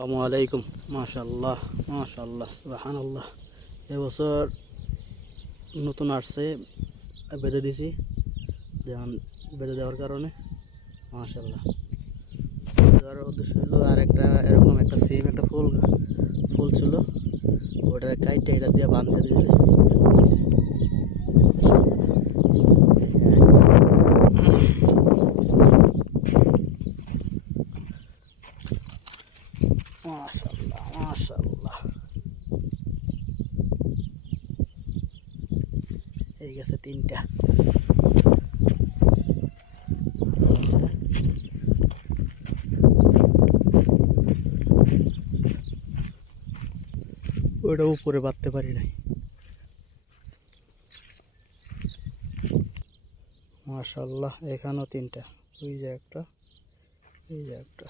আসসালামু আলাইকুম। মাশাআল্লাহ মাশাআল্লাহ সুবহানাল্লাহ। এবছর নতুন আসছে, বেঁধে দিছি। যেমন বেঁধে দেওয়ার কারণে মাশাআল্লাহ দেওয়ার উদ্দেশ্য হলো আর একটা এরকম একটা সেম একটা ফুল ফুল ছিল, ওটার কাইটটা এটা দিয়ে বাঁধতে দিলে এরকম হয়েছে। মাশাআল্লাহ মাশাআল্লাহ, এই গেছে তিনটা। ওটা উপরে বাঁধতে পারি নাই। মাশাআল্লাহ, এখানেও তিনটা। ওই যে একটা, এই যে একটা।